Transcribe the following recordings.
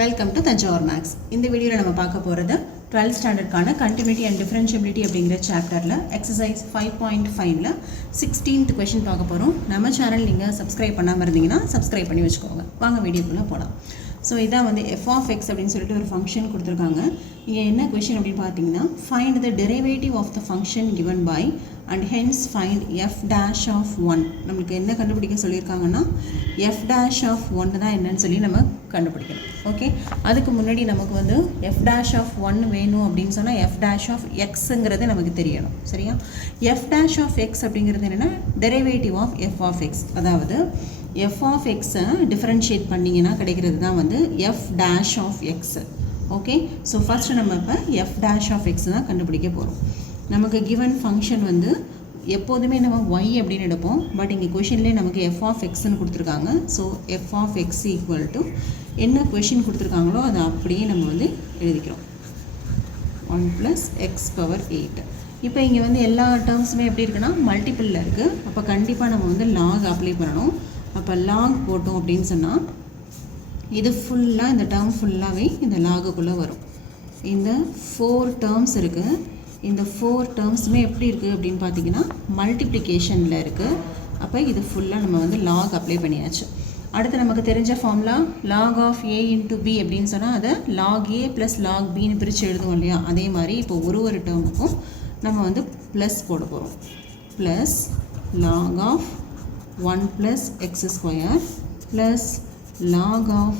Welcome to Thanjavur maths. இந்த வீடியோவில் நம்ம பார்க்க போகிறது 12th ஸ்டாண்டர்டுக்கான கண்டினியூட்டி அண்ட் டிஃபரன்ஷியபிலிட்டி அப்படிங்கிற சாப்டரில் எக்ஸசைஸ் 5.5ல் 16th கொஷின் பார்க்க போகிறோம். நம்ம சேனல் நீங்கள் சப்ஸ்கிரைப் பண்ணாமல் இருந்தீங்கன்னா சப்ஸ்கிரைப் பண்ணி வச்சுக்கோங்க. வாங்க வீடியோக்குள்ளே போகலாம். ஸோ இதான் வந்து f of x அப்படின்னு சொல்லிட்டு ஒரு ஃபங்க்ஷன் கொடுத்துருக்காங்க. இங்கே என்ன கொஷின் அப்படின்னு பார்த்தீங்கன்னா, find the derivative of the function given by and hence find f dash of 1. நம்மளுக்கு என்ன கண்டுபிடிக்க சொல்லியிருக்காங்கன்னா f dash of 1 தான் என்னன்னு சொல்லி நம்ம கண்டுபிடிக்கணும். ஓகே, அதுக்கு முன்னாடி நமக்கு வந்து f dash of 1 வேணும் அப்படின்னு சொன்னால் f dash of xங்கிறது நமக்கு தெரியணும். சரியா? f dash of x அப்படிங்கிறது என்னென்னா derivative of f of x. அதாவது f of x டிஃபரன்ஷியேட் பண்ணிங்கன்னா கிடைக்கிறது தான் வந்து f dash of x. Okay, so first நம்ம இப்போ f dash of x தான் கண்டுபிடிக்க போகிறோம். நமக்கு given ஃபங்க்ஷன் வந்து எப்போதுமே நம்ம y அப்படின்னு எடுப்போம். பட் இங்கே கொஷின்லேயே நமக்கு f of xன்னு கொடுத்துருக்காங்க. So f of x equal to என்ன கொஷின் கொடுத்துருக்காங்களோ அதை அப்படியே நம்ம வந்து எழுதிக்கிறோம், 1 + x பவர் 8. இப்போ இங்கே வந்து எல்லா டேர்ம்ஸுமே எப்படி இருக்குன்னா மல்டிப்பிளில் இருக்குது. அப்போ கண்டிப்பாக நம்ம வந்து லாக் அப்ளை பண்ணணும். அப்போ லாக் போட்டோம் அப்படின்னு சொன்னால் இது ஃபுல்லாக, இந்த டேர்ம் ஃபுல்லாகவே இந்த லாகுக்குள்ளே வரும். இந்த 4 டேர்ம்ஸ் இருக்குது. இந்த 4 டேர்ம்ஸுமே எப்படி இருக்குது அப்படின்னு பார்த்தீங்கன்னா மல்டிப்ளிகேஷனில் இருக்குது. அப்போ இது ஃபுல்லாக நம்ம வந்து லாக் அப்ளை பண்ணியாச்சு. அடுத்து நமக்கு தெரிஞ்ச formula log of a into b அப்படின்னு சொன்னால் அதை லாக் a ப்ளஸ் லாக் பின்னு பிரித்து எழுதுவோம் இல்லையா? அதே மாதிரி இப்போ ஒரு டேர்முக்கும் நம்ம வந்து ப்ளஸ் போட போகிறோம். Plus log of 1 + x square plus log of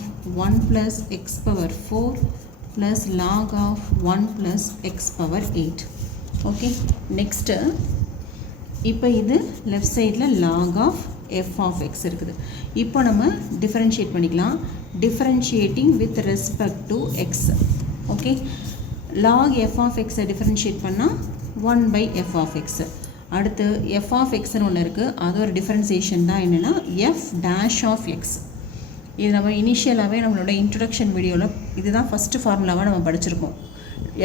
1 + x power 4 plus log of 1 + x power 8. Okay, next இப்போ இது லெஃப்ட் சைடில் log of f of x இருக்குது. இப்போ நம்ம டிஃபரன்ஷியேட் பண்ணிக்கலாம். Differentiating with respect to x. Okay, log f of x differentiate பண்ணால் 1/f of x. அடுத்து f of xன்னு ஒன்று இருக்குது. அது ஒரு டிஃபரன்சியேஷன் தான். என்னென்னா f dash of x. இது நம்ம இனிஷியலாகவே நம்மளோட இன்ட்ரடக்ஷன் வீடியோவில் இதுதான் ஃபஸ்ட்டு ஃபார்முலாவாக நம்ம படிச்சிருக்கோம்.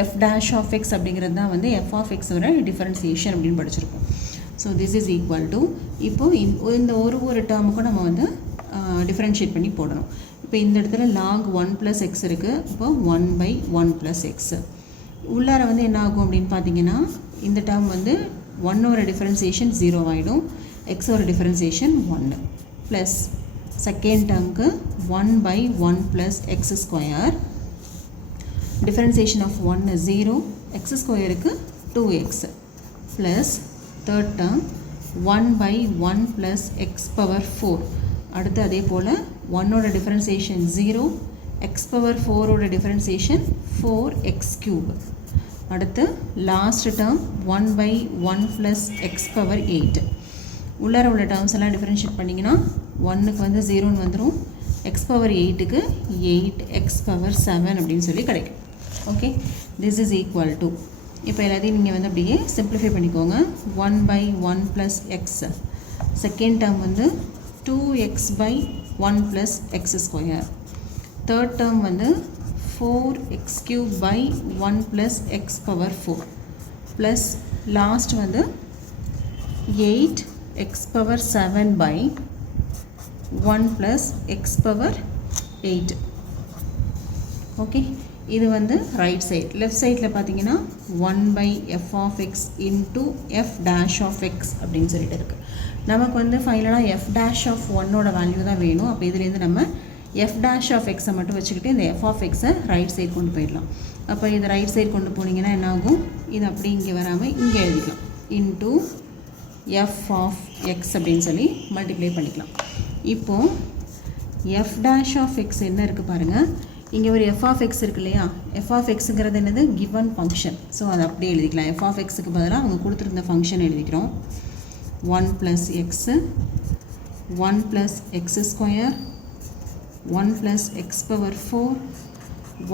எஃப் டேஷ் ஆஃப் எக்ஸ் அப்படிங்கிறது தான் வந்து எஃப் ஆஃப் எக்ஸோட டிஃபரன்சியேஷன் அப்படின்னு படிச்சிருக்கோம். So this is equal to இப்போது இந்த ஒரு டேர்முக்கும் நம்ம வந்து டிஃபரன்ஷியேட் பண்ணி போடணும். இப்போ இந்த இடத்துல லாக் 1 + x இருக்குது. இப்போ 1/1 + x. உள்ளார வந்து என்ன ஆகும் அப்படின்னு பார்த்தீங்கன்னா இந்த டேர்ம் வந்து 1ஓட டிஃபரன்சியேஷன் 0 ஆகிடும், எக்ஸோட டிஃபரன்சியேஷன் 1 ப்ளஸ் செகண்ட் டேர்முக்கு 1/1 + x ஸ்கொயர். டிஃபரன்சியேஷன் ஆஃப் 1 0, x ஸ்கொயருக்கு 2x plus third term 1/1 + x power 4. அடுத்து அதே போல் 1ஓட டிஃபரன்சியேஷன் 0, x பவர் 4ஓட டிஃபரன்சியேஷன் 4x³. அடுத்து லாஸ்ட் டேர்ம் 1/1 + x பவர் 8. உள்ளார உள்ள டேர்ம்ஸ் எல்லாம் டிஃபரன்ஷியேட் பண்ணிங்கன்னா 1க்கு வந்து 0ன்னு வந்துடும், x பவர் 8க்கு 8x பவர் 7 அப்படின்னு சொல்லி கிடைக்கும். Okay, this is equal to இப்போ எல்லாத்தையும் நீங்கள் வந்து அப்படியே சிம்பிளிஃபை பண்ணிக்கோங்க. 1/1 + x. செகண்ட் டேர்ம் வந்து 2x/1 + x square. Third term வந்து 4x³ / 1 + x power 4 plus last வந்து 8x power 7/1 + x power 8. Okay, இது வந்து ரைட் சைட். லெஃப்ட் சைடில் பார்த்தீங்கன்னா 1/f of x into f dash of x அப்படின்னு சொல்லிட்டு இருக்குது. நமக்கு வந்து ஃபைனலாக f dash of 1ஓட வேல்யூ தான் வேணும். அப்போ இதுலேருந்து நம்ம f dash of x மட்டும் வச்சுக்கிட்டு இந்த f of x right side கொண்டு போயிடலாம். அப்போ இது ரைட் சைடு கொண்டு போனீங்கன்னா என்ன ஆகும், இது அப்படி இங்கே வராமல் இங்கே எழுதிக்கலாம். இன்ட்டு f of x அப்படின்னு சொல்லி மல்டிப்ளை பண்ணிக்கலாம். இப்போது f dash of x என்ன இருக்குது பாருங்கள். இங்கே ஒரு f of x இருக்கு இல்லையா? f of xங்கிறது என்னது? given function. ஸோ அதை அப்படியே எழுதிக்கலாம். f of xக்கு பதிலாக அவங்க கொடுத்துருந்த ஃபங்க்ஷன் எழுதிக்கிறோம். 1 + x, 1 + x square, 1 + x power 4,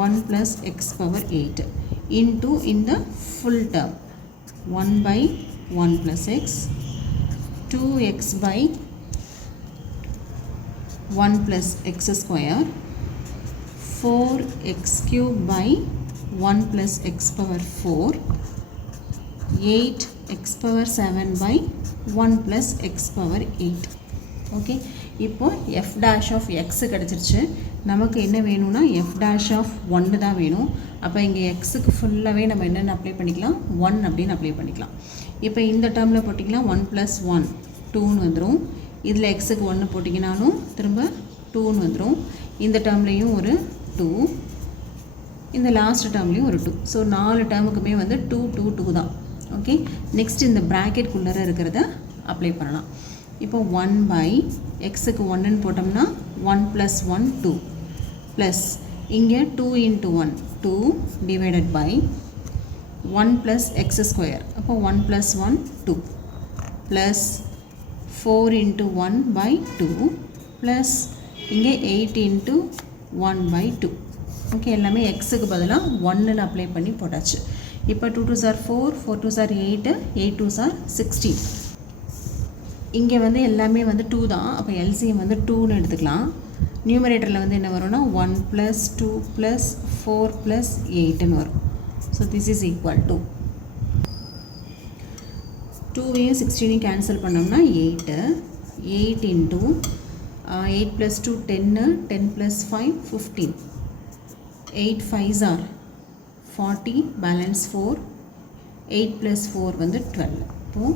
1 + x power 8 into இந்த full term 1/1 + x, 2x/1 + x square, 4x³ / 1 + x power 4, 8x power 7/1 + x power 8. Okay, இப்போ f dash of x கிடச்சிருச்சு. நமக்கு என்ன வேணும்னா f dash of 1 தான் வேணும். அப்போ இங்கே எக்ஸுக்கு ஃபுல்லாகவே நம்ம என்னென்ன அப்ளை பண்ணிக்கலாம் 1 அப்படின்னு அப்ளை பண்ணிக்கலாம். இப்போ இந்த டேர்மில் போட்டிங்கன்னா 1 + 1 2ன்னு வந்துடும். இதில் எக்ஸுக்கு 1 போட்டிங்கனாலும் திரும்ப 2ன்னு வந்துடும். இந்த டேர்ம்லேயும் ஒரு 2, இந்த லாஸ்ட் டேர்ம்லேயும் ஒரு 2. ஸோ 4 டேர்முக்குமே வந்து 2 2 2 தான். ஓகே, நெக்ஸ்ட் இந்த ப்ராக்கெட்குள்ளே இருக்கிறத அப்ளை பண்ணலாம். இப்போ 1 / எக்ஸுக்கு 1ன்னு போட்டோம்னா 1 + 1 2 ப்ளஸ் இங்கே 2 × 1 2 டிவைடட் பை 1 + x². அப்போ 1 + 1 2 ப்ளஸ் 4 × 1/2 ப்ளஸ் இங்கே 8 × 1/2. ஓகே, எல்லாமே எக்ஸுக்கு பதிலாக 1ன்னு அப்ளை பண்ணி போட்டாச்சு. இப்போ 2 2s are 4, 4 2s are 8, 8 2s are 16. இங்கே வந்து எல்லாமே வந்து 2 தான். அப்போ எல்சிஎம் வந்து 2ன்னு எடுத்துக்கலாம். நியூமரேட்டரில் வந்து என்ன வரும்னா 1 + 2 + 4 + 8ன்னு வரும். So this is equal to 2வையும் 16ஐயும் கேன்சல் பண்ணோம்னா 8 8 × 8 + 2 10, 10 + 5 15, 8 5s are 40, பேலன்ஸ் 4, 8 + 4 வந்து 12. இப்போது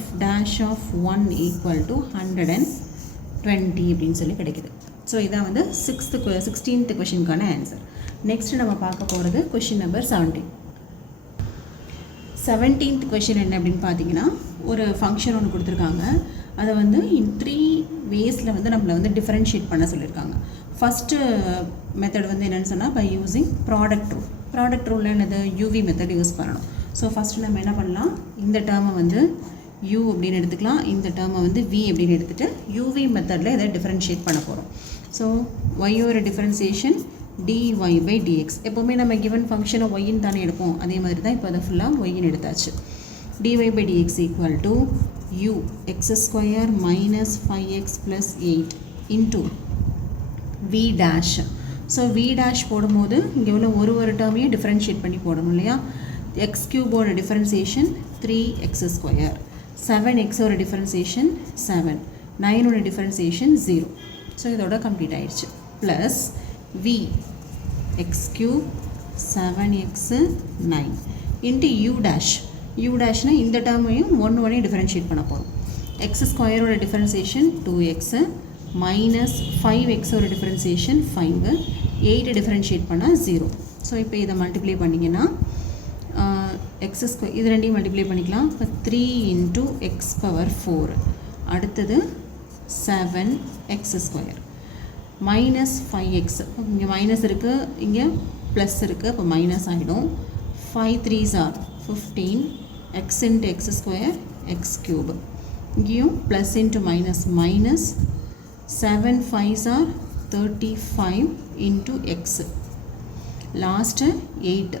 f dash of 1 = 120 அப்படின்னு சொல்லி கிடைக்குது. ஸோ இதான் வந்து 16th கொஷினுக்கான ஆன்சர். நெக்ஸ்ட் நம்ம பார்க்க போகிறது கொஷின் நம்பர் 17. 17th கொஷின் என்ன அப்படின்னு பார்த்தீங்கன்னா, ஒரு ஃபங்க்ஷன் ஒன்று கொடுத்துருக்காங்க. அதை வந்து இன் 3 வேஸில் வந்து நம்மளை வந்து டிஃபரன்ஷியேட் பண்ண சொல்லியிருக்காங்க. ஃபஸ்ட்டு மெத்தட் வந்து என்னென்னு சொன்னால் by using product rule. Product ரூலில் என்னது யூவி மெத்தட் யூஸ் பண்ணணும். ஸோ ஃபஸ்ட்டு நம்ம என்ன பண்ணலாம், இந்த டேர்மை வந்து u அப்படின்னு எடுத்துக்கலாம், இந்த டேர்மை வந்து v அப்படின்னு எடுத்துகிட்டு யூவி மெத்தடில் இதை டிஃபரன்ஷியேட் பண்ண போகிறோம். ஸோ ஒய்யோட டிஃபரன்சியேஷன் dy/dx. எப்போவுமே நம்ம கிவன் ஃபங்க்ஷனை ஒய்ன்னு தானே எடுப்போம், அதே மாதிரி தான் இப்போ அதை ஃபுல்லாக ஒய்ன்னு எடுத்தாச்சு. dy/dx = u x² - 5x + 8 into v dash. So v dash போடும்போது இங்கே உள்ள ஒரு டேர்மையும் டிஃபரன்ஷியேட் பண்ணி போடணும் இல்லையா. x³ டிஃபரன்சியேஷன் 3x², 7xோட டிஃபரன்சியேஷன் 7, 9ஓட டிஃபரன்சியேஷன் 0. ஸோ இதோட கம்ப்ளீட் ஆயிடுச்சு. Plus v x³ 7x 9 into u dash. u dashனால் இந்த டேர்மையும் 1 டிஃபரன்ஷியேட் பண்ண போகிறோம். x² டிஃபரன்சியேஷன் 2x மைனஸ் 5xோட டிஃபரன்சியேஷன் 5, 8 டிஃபரன்ஷியேட் பண்ணால் 0. ஸோ இப்போ இதை மல்டிப்ளை பண்ணிங்கன்னா x², இது ரெண்டையும் மல்டிப்ளை பண்ணிக்கலாம். இப்போ 3 × x⁴. அடுத்தது 7x² மைனஸ் 5x. இங்கே மைனஸ் இருக்குது, இங்கே ப்ளஸ் இருக்குது, அப்போ மைனஸ் ஆகிடும். 5 3s are 15, x × x², x³. இங்கேயும் plus × minus minus, 7 5s are 35 × x. Last 8,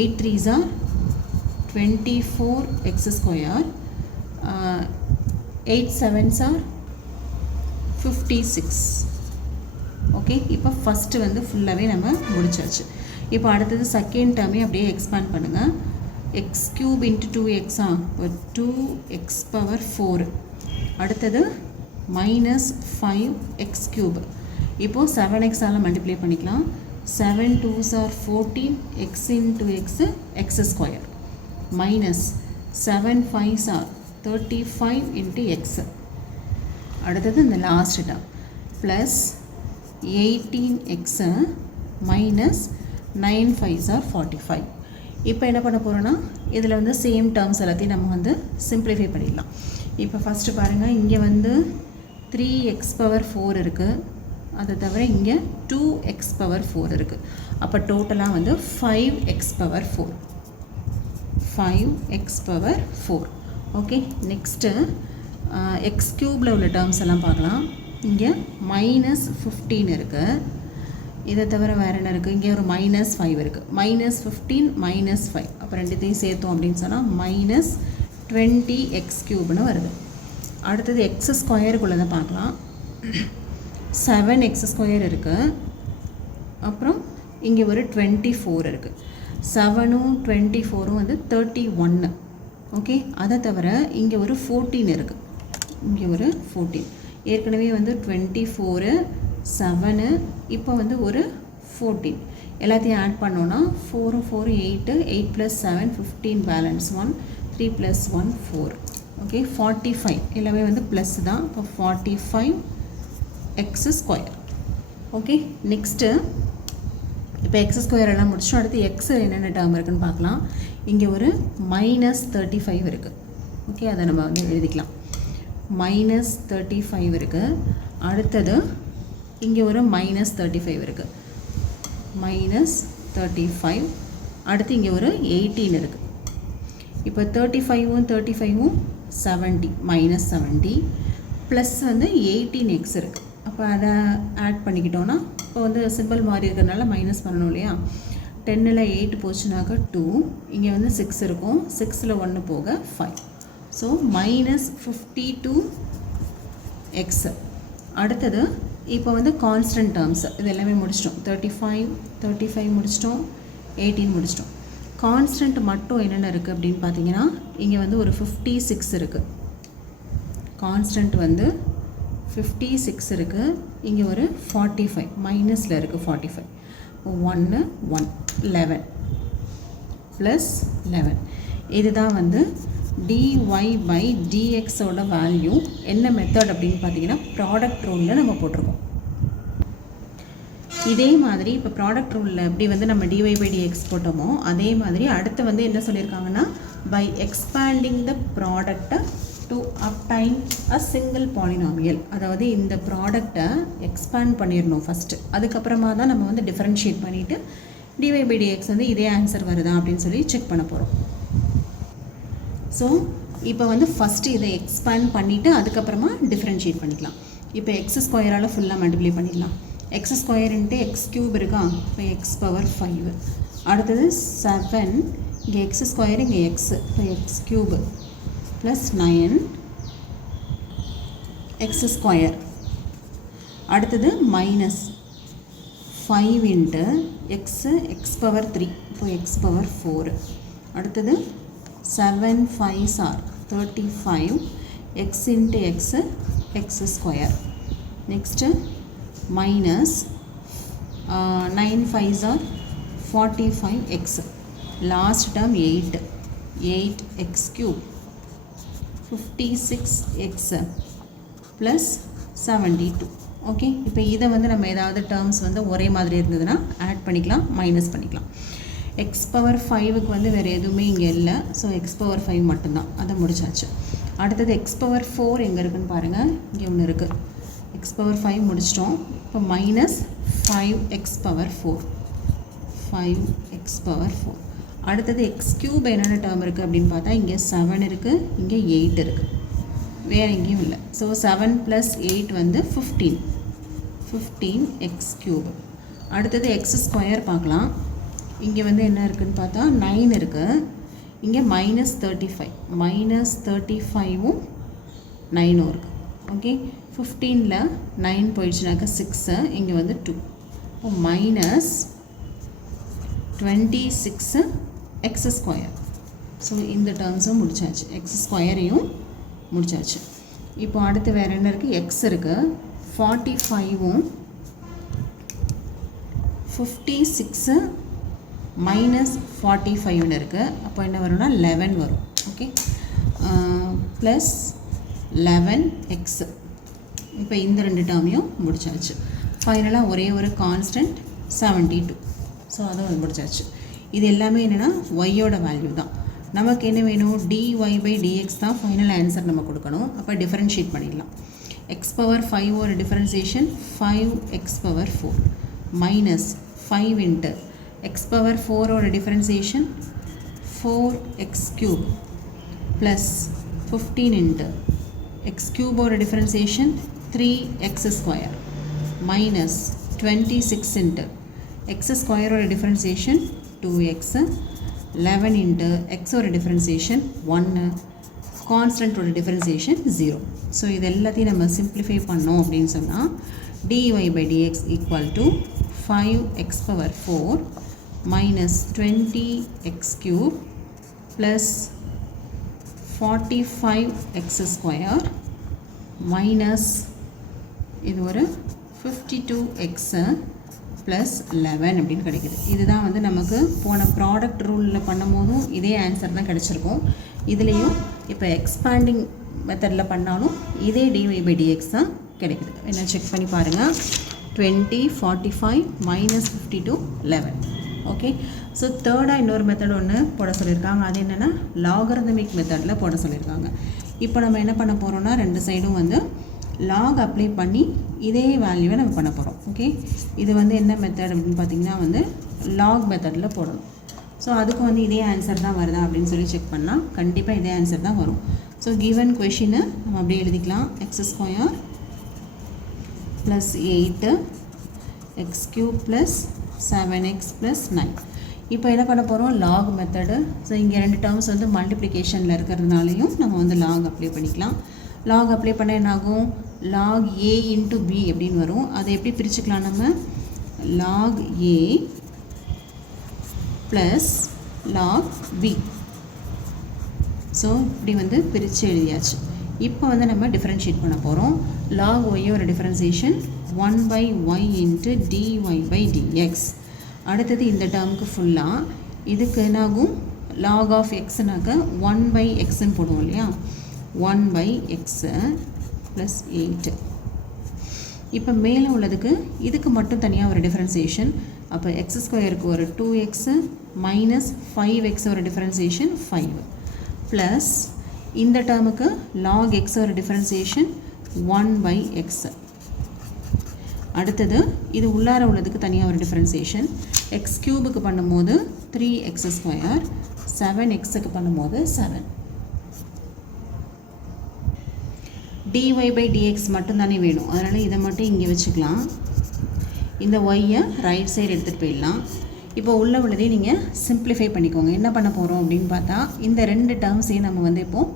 8 3s are 24x², 8 7s are 56. Okay, இப்போ ஃபஸ்ட்டு வந்து ஃபுல்லாகவே நம்ம முடிச்சாச்சு. இப்போ அடுத்தது செகண்ட் டேர்மே அப்படியே எக்ஸ்பேண்ட் பண்ணுங்கள். x³ × 2x, 2x⁴. அடுத்தது மைனஸ் 5x³. இப்போது 7x மல்டிப்ளை பண்ணிக்கலாம். 7 2s are 14, x × x x² minus 7 5s are 35 × x. அடுத்தது இந்த last term plus 18x minus 9 5s are 45. இப்போ என்ன பண்ண போகிறோன்னா, இதில் வந்து சேம் டேர்ம்ஸ் எல்லாத்தையும் நம்ம வந்து சிம்பிளிஃபை பண்ணிடலாம். இப்போ ஃபஸ்ட்டு பாருங்கள், இங்கே வந்து 3x⁴ இருக்குது, அதை தவிர இங்கே 2x⁴ இருக்குது. அப்போ டோட்டலாக வந்து 5x⁴. 5x⁴. Okay, next x³ உள்ள டேர்ம்ஸ் எல்லாம் பார்க்கலாம். இங்கே மைனஸ் 15 இருக்குது, இதை தவிர வேறு என்ன இருக்குது, இங்கே ஒரு மைனஸ் 5 இருக்குது. மைனஸ் 15 மைனஸ் 5, அப்போ ரெண்டுத்தையும் சேர்த்தோம் அப்படின்னு சொன்னால் மைனஸ் 20x³ வருது. அடுத்தது x² தான் பார்க்கலாம். 7x² இருக்குது, அப்புறம் இங்கே ஒரு 24 இருக்குது. 7ம் 24ம் வந்து 31. ஓகே, அதை தவிர இங்கே ஒரு 14 இருக்குது, இங்கே ஒரு 14. ஏற்கனவே வந்து 24 7 இப்போ வந்து ஒரு 14 எல்லாத்தையும் ஆட் பண்ணோன்னா 4 4 8 8 + 7 15 பேலன்ஸ் 1 3 + 1 4 ஓகே 45 எல்லாமே வந்து ப்ளஸ் தான் இப்போ 45 எக்ஸ் ஸ்கொயர் ஓகே நெக்ஸ்ட்டு இப்போ எக்ஸ் ஸ்கொயர் எல்லாம் முடிச்சோம் அடுத்து எக்ஸ் என்னென்ன டேர்ம் இருக்குதுன்னு பார்க்கலாம் இங்கே ஒரு -35 இருக்குது ஓகே அதை நம்ம வந்து எழுதிக்கலாம் -35 இருக்குது அடுத்தது இங்கே ஒரு -35 இருக்குது -35 அடுத்து இங்கே ஒரு 18 இருக்குது இப்போ 35ம் 35ம் 70 -70 ப்ளஸ் வந்து 18x இருக்குது அப்போ அதை ஆட் பண்ணிக்கிட்டோன்னா இப்போ வந்து சிம்பிள் மாறி இருக்கிறதுனால மைனஸ் பண்ணணும் இல்லையா 10ல் 8 போச்சுனாக்கா 2 இங்கே வந்து 6 இருக்கும் 6ல் 1 போக 5 ஸோ -52x அடுத்தது இப்போ வந்து கான்ஸ்டன்ட் டேர்ம்ஸ் இது எல்லாமே முடிச்சிட்டோம் 35 முடிச்சிட்டோம் 18 முடிச்சிட்டோம் கான்ஸ்டன்ட் மட்டும் என்னென்ன இருக்குது அப்படின்னு பார்த்தீங்கன்னா இங்கே வந்து ஒரு 56 இருக்குது கான்ஸ்டன்ட் வந்து 56 இருக்குது இங்கே ஒரு 45 மைனஸில் இருக்குது 45 1 11 ப்ளஸ் 11 இதுதான் வந்து dy/dx ஓட வேல்யூ என்ன மெத்தட் அப்படின்னு பார்த்தீங்கன்னா ப்ராடக்ட் ரூலில் நம்ம போட்டிருக்கோம் இதே மாதிரி இப்போ ப்ராடக்ட் ரூலில் எப்படி வந்து நம்ம dy/dx போட்டோமோ அதே மாதிரி அடுத்து வந்து என்ன சொல்லியிருக்காங்கன்னா பை எக்ஸ்பேண்டிங் த ப்ராடக்டை to obtained a single polynomial அதாவது இந்த ப்ராடக்டை எக்ஸ்பேண்ட் பண்ணிடணும் ஃபஸ்ட்டு அதுக்கப்புறமா தான் நம்ம வந்து டிஃபரன்ஷியேட் பண்ணிவிட்டு dy/dx வந்து இதே ஆன்சர் வருதா அப்படின்னு சொல்லி செக் பண்ண போகிறோம் ஸோ இப்போ வந்து ஃபஸ்ட்டு இதை எக்ஸ்பேண்ட் பண்ணிவிட்டு அதுக்கப்புறமா டிஃபரன்ஷியேட் பண்ணிக்கலாம் இப்போ எக்ஸ் ஸ்கொயரால் ஃபுல்லாக மல்டிப்ளை பண்ணிடலாம் X square into X cube இருக்கா இப்போ x⁵ அடுத்தது 7 இங்கே எக்ஸ் ஸ்கொயர் இங்கே எக்ஸ் இப்போ X cube plus 9 X square அடுத்தது -5 இன்ட்டு எக்ஸு x⁵ இப்போ x⁴ அடுத்தது 7 5s are 35 x into x x square next minus 9 5s are 45x last term 8x cube 56x plus 72 okay இப்போ இதை வந்து நம்ம ஏதாவது டேர்ம்ஸ் வந்து ஒரே மாதிரி இருந்ததுன்னா ஆட் பண்ணிக்கலாம் மைனஸ் பண்ணிக்கலாம் x⁵க்கு வந்து வேறு எதுவுமே இங்கே இல்லை ஸோ x⁵ மட்டும்தான் அதை முடிச்சாச்சு அடுத்தது x⁴ எங்கே இருக்குதுன்னு பாருங்கள் இங்கே ஒன்று இருக்குது x⁵ முடிச்சிட்டோம் இப்போ -5x⁴ 5x⁴ அடுத்தது x³ என்னென்ன டேர்ம் இருக்குது அப்படின்னு பார்த்தா இங்கே 7 இருக்குது இங்கே 8 இருக்குது வேறு எங்கேயும் இல்லை ஸோ 7 + 8 வந்து 15x³ அடுத்தது x² பார்க்கலாம் இங்கே வந்து என்ன இருக்குதுன்னு பார்த்தா 9 இருக்குது இங்கே -35 -35ம் 9ம் இருக்குது ஓகே 15ல் 9 போயிடுச்சுனாக்கா 6 இங்கே வந்து 2 இப்போ -26x². ஸோ இந்த டேர்ம்ஸும் முடிச்சாச்சு x²யும் முடிச்சாச்சு இப்போ அடுத்து வேறு என்ன இருக்குது எக்ஸ் இருக்குது 45ம் 56 -45ன்னு இருக்குது அப்போ என்ன வரும்னா 11 வரும் ஓகே ப்ளஸ் 11x இப்போ இந்த ரெண்டு டேர்மையும் முடிச்சாச்சு ஃபைனலாக ஒரே ஒரு கான்ஸ்டன்ட் 72 ஸோ அதுவும் முடிச்சாச்சு இது எல்லாமே என்னென்னா ஒய்யோட வேல்யூ தான் நமக்கு என்ன வேணும் dy/dx தான் ஃபைனல் ஆன்சர் நம்ம கொடுக்கணும் அப்போ டிஃபரன்ஷியேட் பண்ணிடலாம் x⁵ ஒரு differentiation 5x⁴ minus 5 into x⁴ ஓட differentiation 4x³ plus 15 into x³ ஓட differentiation 3x² minus 26 into x² ஓட டிஃபரன்சியேஷன் 2x 11 இன்ட்டு x ஓட டிஃபரன்சியேஷன் 1 கான்ஸ்டன்ட் ஓட டிஃபரன்சியேஷன் 0 ஸோ இது எல்லாத்தையும் நம்ம சிம்பிளிஃபை பண்ணோம் அப்படின்னு சொன்னால் dy/dx = 5x⁴ minus 20x³ plus 45x² minus இது ஒரு 52x ப்ளஸ் 11 அப்படின்னு கிடைக்குது. இதுதான் வந்து நமக்கு போன ப்ராடக்ட் ரூலில் பண்ணும் போதும் இதே ஆன்சர் தான் கிடச்சிருக்கும். இதுலேயும் இப்போ எக்ஸ்பேண்டிங் மெத்தடில் பண்ணாலும் இதே dy/dx தான் கிடைக்குது. என்ன செக் பண்ணி பாருங்கள். 20 45 minus 52 11. ஓகே. ஸோ தேர்டாக இன்னொரு மெத்தட் ஒன்று போட சொல்லியிருக்காங்க. அது என்னென்னா லாகரிதமிக் மெத்தடில் போட சொல்லியிருக்காங்க. இப்போ நம்ம என்ன பண்ண போகிறோம்னா ரெண்டு சைடும் வந்து லாக் அப்ளை பண்ணி இதே வேல்யூவை நம்ம பண்ண போகிறோம். ஓகே. இது வந்து என்ன மெத்தட் அப்படின்னு பார்த்திங்கன்னா வந்து லாக் மெத்தடில் போடணும். ஸோ அதுக்கு வந்து இதே ஆன்சர் தான் வருதா அப்படின்னு சொல்லி செக் பண்ணால் கண்டிப்பாக இதே ஆன்சர் தான் வரும். ஸோ கிவன் கொஷினை நம்ம அப்படியே எழுதிக்கலாம். x² + 8 x³ + 7x + 9. இப்போ என்ன பண்ண போகிறோம், லாக் மெத்தடு. ஸோ இங்கே ரெண்டு டேர்ம்ஸ் வந்து மல்டிப்ளிகேஷனில் இருக்கிறதுனாலையும் நம்ம வந்து லாக் அப்ளை பண்ணிக்கலாம். லாக் அப்ளை பண்ண என்னாகும், log a into b அப்படின்னு வரும். அதை எப்படி பிரிச்சுக்கலாம், நம்ம log a plus log b. So இப்படி வந்து பிரித்து எழுதியாச்சு. இப்போ வந்து நம்ம டிஃப்ரென்ஷியேட் பண்ண போகிறோம். log y-யோட டிஃப்ரென்சியேஷன் 1/y into dy/dx. அடுத்தது இந்த டேர்முக்கு ஃபுல்லாக இதுக்கு என்னாகும், log of xனாக்க 1/xன்னு போடுவோம் இல்லையா, 1/x ப்ளஸ் 8. இப்போ மேலே உள்ளதுக்கு இதுக்கு மட்டும் தனியாக ஒரு டிஃப்ரென்சியேஷன். அப்போ x² ஒரு 2x மைனஸ் 5x ஒரு டிஃப்ரென்சியேஷன் 5 ப்ளஸ் இந்த டேர்முக்கு log x ஒரு டிஃப்ரென்சியேஷன் 1/x. அடுத்தது இது உள்ளார உள்ளதுக்கு தனியாக ஒரு டிஃப்ரென்சியேஷன். x³ பண்ணும்போது 3x², 7xக்கு பண்ணும்போது 7. dy/dx மட்டும்தானே வேணும், அதனால் இதை மட்டும் இங்கே வச்சுக்கலாம். இந்த y-யை ரைட் சைடு எடுத்துகிட்டு போயிடலாம். இப்போ உள்ளதே நீங்கள் சிம்பிளிஃபை பண்ணிக்கோங்க. என்ன பண்ண போகிறோம் அப்படின்னு பார்த்தா இந்த ரெண்டு டேர்ம்ஸையும் நம்ம வந்து இப்போது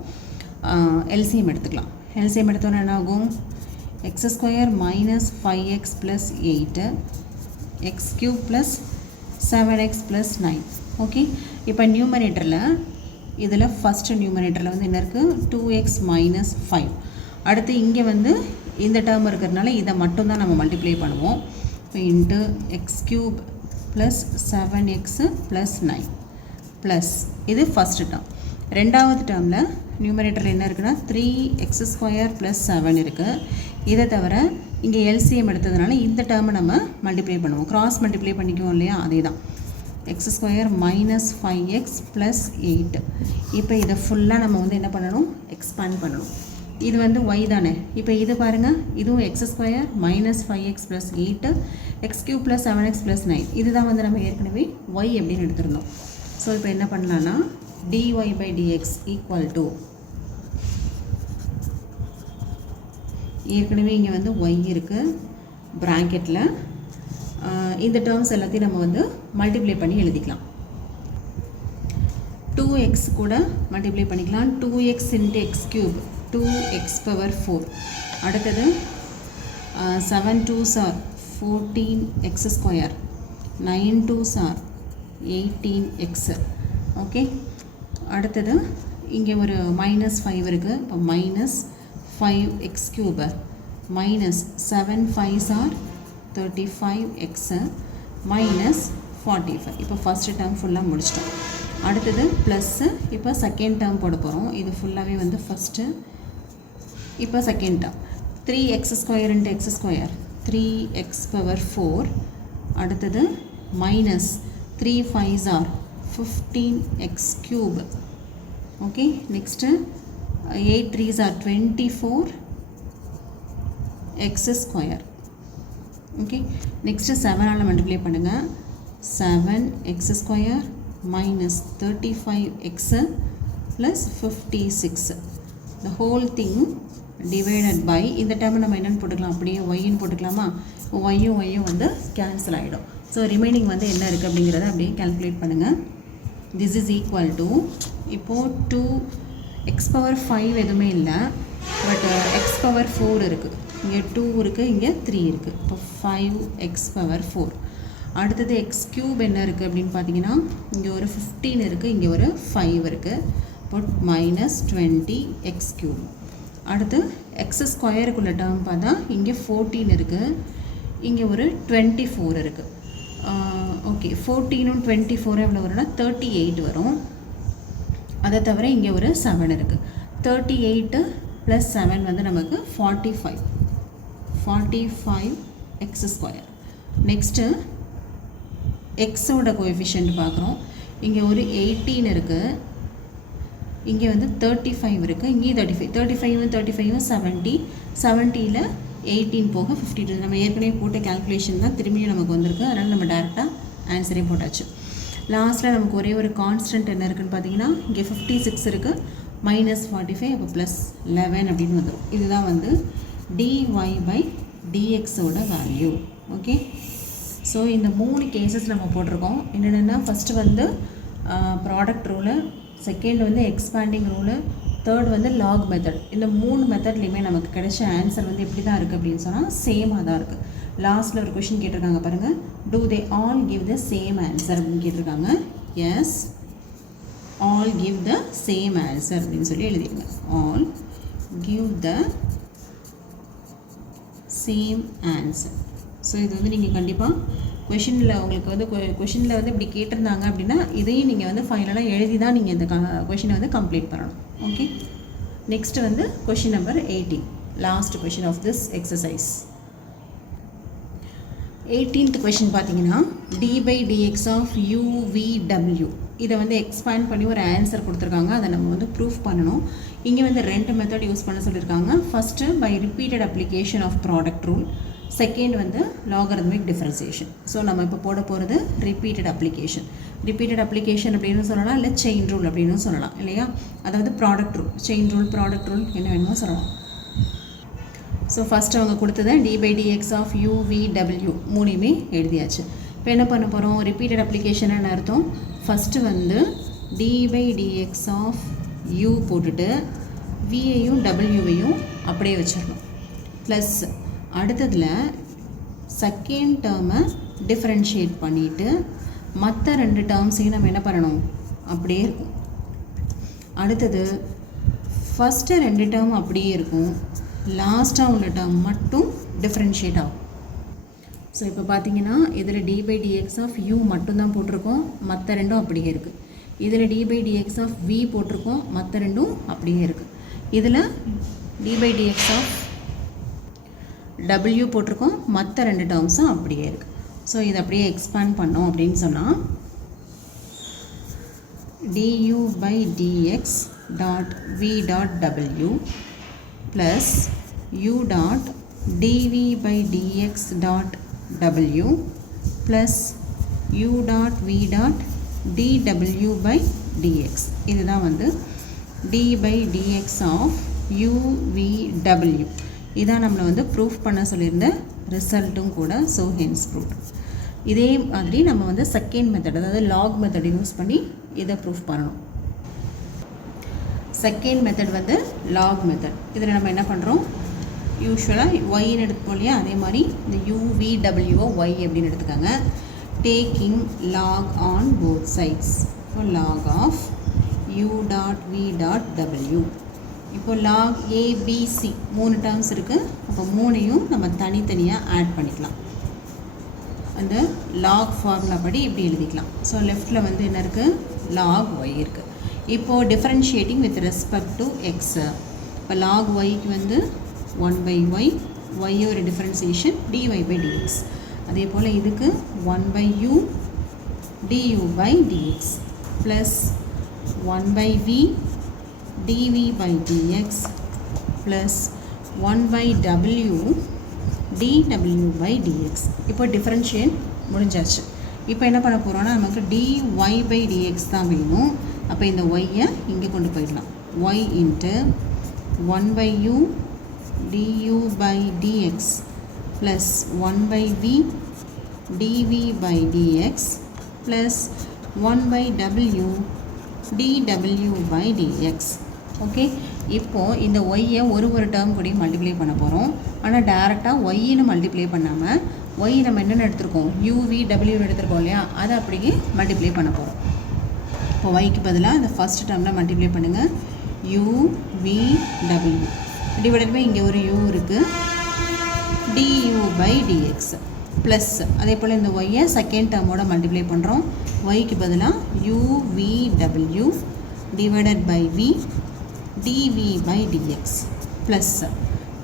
எல்சிஎம் எடுத்துக்கலாம். எல்சிஎம் எடுத்தோன்னா என்ன ஆகும், x² minus 5x plus 8 x³ plus 7x plus 9. Okay. இப்போ நியூமரேட்டரில் இதில் ஃபஸ்ட்டு நியூமரேட்டரில் வந்து என்ன இருக்குது, 2x மைனஸ் 5. அடுத்து இங்கே வந்து இந்த டேர்ம் இருக்கிறதுனால இதை மட்டும்தான் நம்ம மல்டிப்ளை பண்ணுவோம். இப்போ into x³ plus 7x plus 9 plus இது ஃபஸ்ட்டு டேர்ம். ரெண்டாவது டேர்மில் நியூமரேட்டரில் என்ன இருக்குன்னா 3x² ப்ளஸ் 7 இருக்குது. இதை தவிர இங்கே எல்சிஎம் எடுத்ததுனால இந்த டேர்மை நம்ம மல்டிப்ளை பண்ணுவோம், கிராஸ் மல்டிப்ளை பண்ணிக்குவோம் இல்லையா, அதே தான். x² minus 5x plus 8. இப்போ இதை ஃபுல்லாக நம்ம வந்து என்ன பண்ணணும், எக்ஸ்பேண்ட் பண்ணணும். இது வந்து y தானே. இப்போ இது பாருங்கள், இதுவும் x² minus 5x plus 8 x³ plus 7x plus 9. இதுதான் வந்து நம்ம ஏற்கனவே y அப்படின்னு எடுத்துருந்தோம். ஸோ இப்போ என்ன பண்ணலான்னா dy/dx ஈக்குவல் டு, ஏற்கனவே இங்கே வந்து y இருக்குது ப்ராக்கெட்டில், இந்த டேர்ம்ஸ் எல்லாத்தையும் நம்ம வந்து மல்டிப்ளை பண்ணி எழுதிக்கலாம். 2x கூட மல்டிப்ளை பண்ணிக்கலாம். 2x into x³ 2x⁴. அடுத்தது 7 2s are 14x², 9 2s are 18x. Okay. அடுத்தது இங்கே ஒரு மைனஸ் 5 இருக்குது. இப்போ minus 5x³ minus 7 5s are 35x minus 45. இப்போ ஃபஸ்ட்டு டேர்ம் ஃபுல்லாக முடிச்சிட்டோம். அடுத்தது ப்ளஸ்ஸு. இப்போ செகண்ட் டேர்ம் போட போகிறோம். இது ஃபுல்லாகவே வந்து ஃபஸ்ட்டு. இப்போ second term 3x² into x², 3x⁴. அடுத்தது மைனஸ் 3 5s are 15x³. ஓகே. Next 8 3s are 24x². ஓகே. நெக்ஸ்ட்டு 7ஆல் மல்டிப்ளை பண்ணுங்கள். 7x² minus 35x plus 56. the whole thing divided by, இந்த டைம் நம்ம என்னென்னு போட்டுக்கலாம், அப்படியே ஒய்ன்னு போட்டுக்கலாமா. ஒய்யும் வந்து கேன்சல் ஆகிடும். ஸோ ரிமைனிங் வந்து என்ன இருக்குது அப்படிங்கிறத அப்படியே கால்குலேட் பண்ணுங்கள். திஸ் இஸ் ஈக்குவல் டு, இப்போது 2x⁵ எதுவுமே இல்லை, பட் x⁴ இருக்குது. இங்கே 2 இருக்குது, இங்கே 3 இருக்குது. இப்போ 5x⁴. அடுத்தது x³ என்ன இருக்குது அப்படின்னு பார்த்தீங்கன்னா இங்கே ஒரு 15 இருக்குது, இங்கே ஒரு 5 இருக்குது. இப்போ மைனஸ் 20x³. அடுத்து x² டேர்ம் பார்த்தா இங்கே 14 இருக்குது, இங்கே ஒரு 24 இருக்குது. ஓகே, 14ம் 24 எவ்வளோ வரும்னா 38 வரும். அதை தவிர இங்கே ஒரு 7 இருக்குது. 38 + 7 வந்து நமக்கு 45 x². நெக்ஸ்ட்டு எக்ஸோட கோஎஃபிஷியன்ட் பார்க்குறோம். இங்கே ஒரு 18 இருக்குது, இங்கே வந்து 35 இருக்குது, இங்கேயும் 35 35 70. 70ல் 18 போக 52. நம்ம ஏற்கனவே போட்ட கேல்குலேஷன் தான் திரும்பியும் நமக்கு வந்திருக்கு. அதனால் நம்ம டேரெக்டாக ஆன்சரே போட்டாச்சு. லாஸ்ட்டில் நமக்கு ஒரே ஒரு கான்ஸ்டன்ட் என்ன இருக்குதுன்னு பார்த்தீங்கன்னா இங்கே 56 இருக்குது, -45 அப்போ +11 அப்படின்னு வந்துடும். இதுதான் வந்து dy/dxோட வேல்யூ. ஓகே, ஸோ இந்த 3 கேசஸ் நம்ம போட்டிருக்கோம். என்னென்னா ஃபஸ்ட்டு வந்து ப்ராடக்ட் ரூலு, செகண்ட் வந்து எக்ஸ்பேண்டிங் ரூலு, தேர்ட் வந்து லாக் மெத்தட். இந்த 3 மெத்தட்லேயுமே நமக்கு கிடைச்ச ஆன்சர் வந்து எப்படி தான் இருக்குது அப்படின்னு சொன்னால் சேமாக தான் இருக்குது. லாஸ்ட்டில் ஒரு கொஷின் கேட்டிருக்காங்க பாருங்கள், do they all give the same answer அப்படின்னு கேட்டிருக்காங்க. Yes, all give the same answer அப்படின்னு சொல்லி எழுதிடுங்க. All give the same answer. So இது வந்து நீங்கள் கண்டிப்பாக கொஷினில் உங்களுக்கு வந்து கொஷினில் வந்து இப்படி கேட்டிருந்தாங்க அப்படின்னா இதையும் நீங்கள் வந்து ஃபைனலாக எழுதி தான் நீங்கள் இந்த கொஷினை வந்து கம்ப்ளீட் பண்ணணும். ஓகே, நெக்ஸ்ட் வந்து question number 18, last question of this exercise. 18th question பார்த்தீங்கன்னா d/dx ஆஃப் u/v/w. இதை வந்து எக்ஸ்பேண்ட் பண்ணி ஒரு ஆன்சர் கொடுத்துருக்காங்க. அதை நம்ம வந்து ப்ரூஃப் பண்ணணும். இங்கே வந்து 2 மெத்தட் யூஸ் பண்ண சொல்லியிருக்காங்க. First by repeated application of product rule, second வந்து லாகரித்மிக் டிஃபரன்சியேஷன். ஸோ நம்ம இப்போ போட போகிறது ரிப்பீட்டட் அப்ளிகேஷன். ரிப்பீட்டட் அப்ளிகேஷன் அப்படின்னு சொல்லலாம், இல்லை செயின் ரூல் அப்படின்னு சொல்லலாம் இல்லையா. அதாவது product rule, chain rule, product rule என்ன வேணுமோ சொல்லலாம். ஸோ ஃபஸ்ட்டு அவங்க கொடுத்தது d/dx ஆஃப் u/v/w 3யுமே எழுதியாச்சு. இப்போ என்ன பண்ண போகிறோம், ரிப்பீட்டட் அப்ளிகேஷன் என்ன அர்த்தம், ஃபஸ்ட்டு வந்து d/dx ஆஃப் u போட்டுட்டு v-ஐயும் w-வையும் அப்படியே வச்சிடணும். ப்ளஸ் அடுத்ததில் செகண்ட் டேர்மை டிஃப்ரென்ஷியேட் பண்ணிவிட்டு மற்ற 2 டேர்ம்ஸையும் நம்ம என்ன பண்ணணும், அப்படியே இருக்கும். அடுத்தது ஃபஸ்ட்டு 2 டேர்ம் அப்படியே இருக்கும், லாஸ்ட்டாக உள்ள டேர்ம் மட்டும் டிஃப்ரென்ஷியேட் ஆகும். ஸோ இப்போ பார்த்தீங்கன்னா இதில் d/dx ஆஃப் u மட்டும்தான் போட்டிருக்கோம், மற்ற 2ம் அப்படியே இருக்குது. இதில் d/dx ஆஃப் v போட்டிருக்கோம், மற்ற 2ம் அப்படியே இருக்குது. இதில் d/dx ஆஃப் w போட்டிருக்கோம், மற்ற 2 டேர்ம்ஸும் அப்படியே இருக்குது. ஸோ இதை அப்படியே எக்ஸ்பேண்ட் பண்ணோம் அப்படின்னு சொன்னால் du/dx dot v dot w plus u dot dv/dx dot w plus u dot v dot dw/dx. இதுதான் வந்து d/dx ஆஃப் u/v/w. இதான் நம்மளை வந்து ப்ரூஃப் பண்ண சொல்லியிருந்த ரிசல்ட்டும் கூட. So hence proof. இதே மாதிரி நம்ம வந்து செகண்ட் மெத்தட், அதாவது லாக் மெத்தட் யூஸ் பண்ணி இதை ப்ரூஃப் பண்ணணும். செகண்ட் மெத்தட் வந்து லாக் மெத்தட். இதில் நம்ம என்ன பண்ணுறோம், யூஸ்வலாக ஒய்ன்னு எடுத்துப்போம் இல்லையா, அதே மாதிரி இந்த u/v/w y அப்படின்னு எடுத்துக்காங்க. Taking log on both sides. இப்போ log of u dot v dot w. இப்போ லாக் ABC 3 டேர்ம்ஸ் இருக்குது. அப்போ 3யும் நம்ம தனித்தனியாக ஆட் பண்ணிக்கலாம். அந்த லாக் ஃபார்முலா படி இப்படி எழுதிக்கலாம். ஸோ லெஃப்டில் வந்து என்ன இருக்குது, லாக் y இருக்குது. இப்போது differentiating with respect to X. இப்போ லாக் ஒய்க்கு வந்து 1/y, ஒய்யோட டிஃப்ரென்சியேஷன் dy/dx. அதே போல் இதுக்கு 1/u du/dx plus 1/v dv/dx plus 1/w dw/dx. இப்போ டிஃப்ரென்ஷியேட் முடிஞ்சாச்சு. இப்போ என்ன பண்ண போகிறோன்னா நமக்கு dy/dx தான் வேணும். அப்போ இந்த ஒய்யை இங்கே கொண்டு போயிடலாம். y into 1/u du/dx plus 1/v dv/dx plus 1/w dw/dx. Okay, இப்போது இந்த ஒய்யை ஒரு டேர்ம் கூட மல்டிப்ளை பண்ண போகிறோம். ஆனால் டேரெக்டாக ஒய்ன்னு மல்டிப்ளை பண்ணாமல் ஒய் நம்ம என்னென்னு எடுத்துருக்கோம், u/v/w எடுத்துருக்கோம் இல்லையா, அதை அப்படியே மல்டிப்ளை பண்ண போகிறோம். இப்போ ஒய்க்கு பதிலாக இந்த ஃபஸ்ட் டேர்மில் மல்டிப்ளை பண்ணுங்கள். u/v/w டிவைடட் பை இங்கே ஒரு u இருக்குது, du by dx ப்ளஸ் அதே போல் இந்த ஒய்யை செகண்ட் டேர்மோட மல்டிப்ளை பண்ணுறோம். ஒய்க்கு பதிலாக uvw divided by v dv by dx plus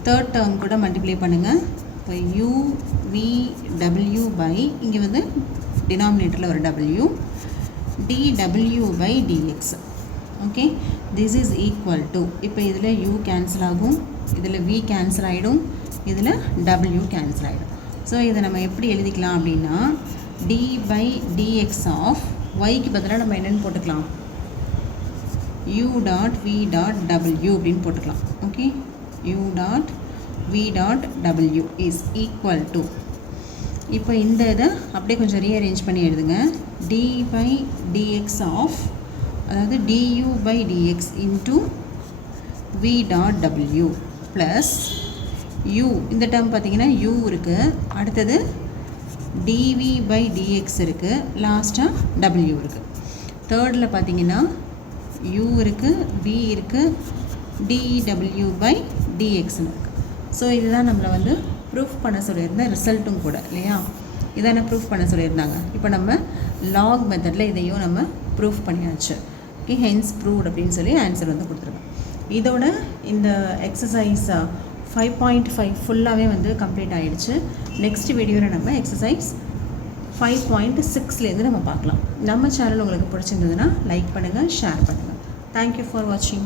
third term கூட மல்டிப்ளை பண்ணுங்கள். இப்போ uvw பை இங்கே வந்து டினாமினேட்டரில் ஒரு w dw by dx. Okay, this is equal to, இப்போ இதில் u கேன்சல் ஆகும், இதில் v கேன்சல் ஆகிடும், இதில் w கேன்சல் ஆகிடும். ஸோ இதை நம்ம எப்படி எழுதிக்கலாம் அப்படின்னா d by dx ஆஃப் yக்கு பதிலாக நம்ம என்னென்னு போட்டுக்கலாம், u dot v dot w அப்படின்னு போட்டுக்கலாம். Okay, u dot v dot w is equal to, இப்போ இந்த இதை அப்படியே கொஞ்சம் ரீஅரேஞ்ச் பண்ணி எழுதுங்க. d by dx ஆஃப், அதாவது du by dx into v dot w plus u, இந்த டேர்ம் பார்த்தீங்கன்னா u இருக்குது, அடுத்தது dv by dx இருக்குது, லாஸ்ட்டாக w இருக்குது. தேர்டில் பார்த்தீங்கன்னா u இருக்குது, v இருக்குது, dw by dxன்னு இருக்குது. ஸோ இதுதான் நம்மளை வந்து ப்ரூஃப் பண்ண சொல்லியிருந்த ரிசல்ட்டும் கூட இல்லையா, இதான ப்ரூஃப் பண்ண சொல்லியிருந்தாங்க. இப்போ நம்ம லாக் மெத்தடில் இதையும் நம்ம ப்ரூஃப் பண்ணியாச்சு. ஓகே, ஹென்ஸ் ப்ரூவ்ட் அப்படின்னு சொல்லி ஆன்சர் வந்து கொடுத்துருக்கோம். இதோட இந்த எக்ஸசைஸ் 5.5 ஃபுல்லாகவே வந்து கம்ப்ளீட் ஆகிடுச்சு. நெக்ஸ்ட் வீடியோவில் நம்ம எக்ஸசைஸ் 5.6லேருந்து நம்ம பார்க்கலாம். நம்ம சேனல் உங்களுக்கு பிடிச்சிருந்ததுன்னா லைக் பண்ணுங்கள், ஷேர் பண்ணுங்கள். தேங்க்யூ ஃபார் வாட்சிங்.